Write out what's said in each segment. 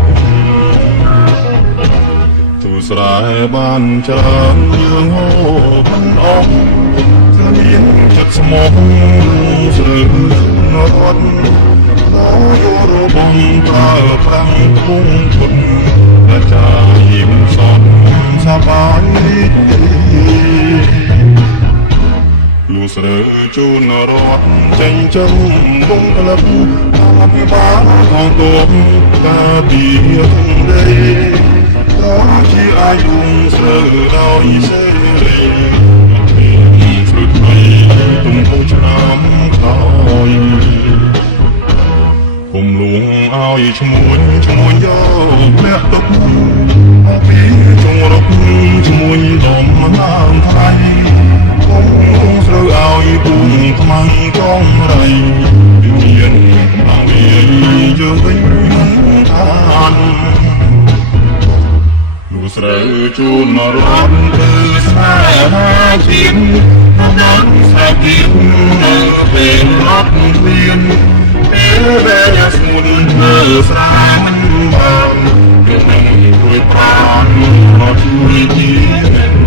ดទូស្រែបានច្រើនយើងហូបមិនអស់ស្មានចិត្តស្មោះស្រើរត់ដល់យករបងប្រើប្រាំងគង់គុណអាចារ្យยิ้มសនសប្បាយលូស្រើជូនរត់ចេញចឹងគង់ក្លឹបអភិបាលของตัวការពីដីដល់ជាអាយុស្រើដោយសេរីស្រួយថ្មីទុំហូរឆ្នាំក្រោយគុំលួងឲ្យឈ្មោះយកលាក់ទុកមកពីចងរកឈ្មោះដំណាងថ្លៃគុំស្រើឲ្យពុំខ្មាំងកងរៃមានបងវាយើងវិញមិនអានស្រើជូនរត់គឺស្នេហាជាតិមកដល់ស្រីពីនៅពេលរត់មានពេលដែលស្មុនធ្វើស្រែមិនបានគឺមិនរួយប្រានរត់ជួយជាតិ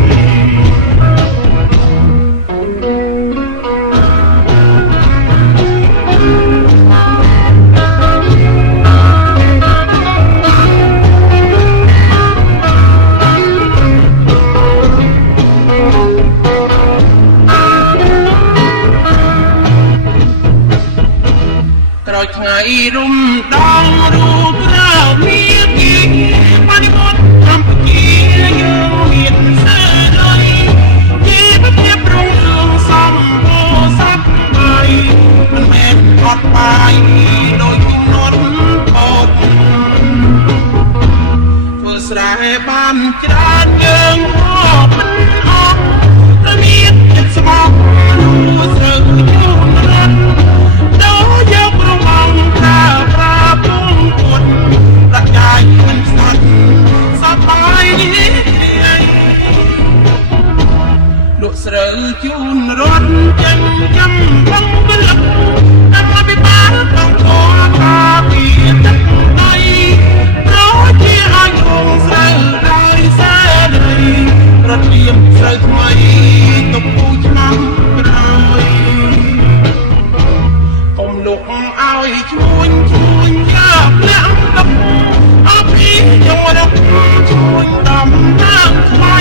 ថ្ងៃរុំដងរូបក្រៅមានគីបានមកកម្ពុជាយើងមានសេរីជីវិតភាពរុងរឿងសំបូរស័ក្តិបាយមិនមែនអត់បាយដោយគំនិតបោកធ្វើស្រែបានច្រើនយើងហូបមិនអស់តែមានចិត្តស្មោះនោះស្រើជូនរត់ដល់យកប្រមងប្រើពុំពុនប្រកាយមិនស្ដាច់សប្បាយនេះលោកស្រើជូនរត់ចិញ្ចឹមបងក្លឹបតាមពិបាលក្នុងធម៌ថាពីទឹកដីប្រជាអាយុស្រើដោយសេរីរត់ទៀមស្រើថ្មីទុកពូឆ្នាំក្រោយកុំលុកឲ្យជួញយកលាក់ទឹកអពីចងរកជួញដំណាងថ្លៃ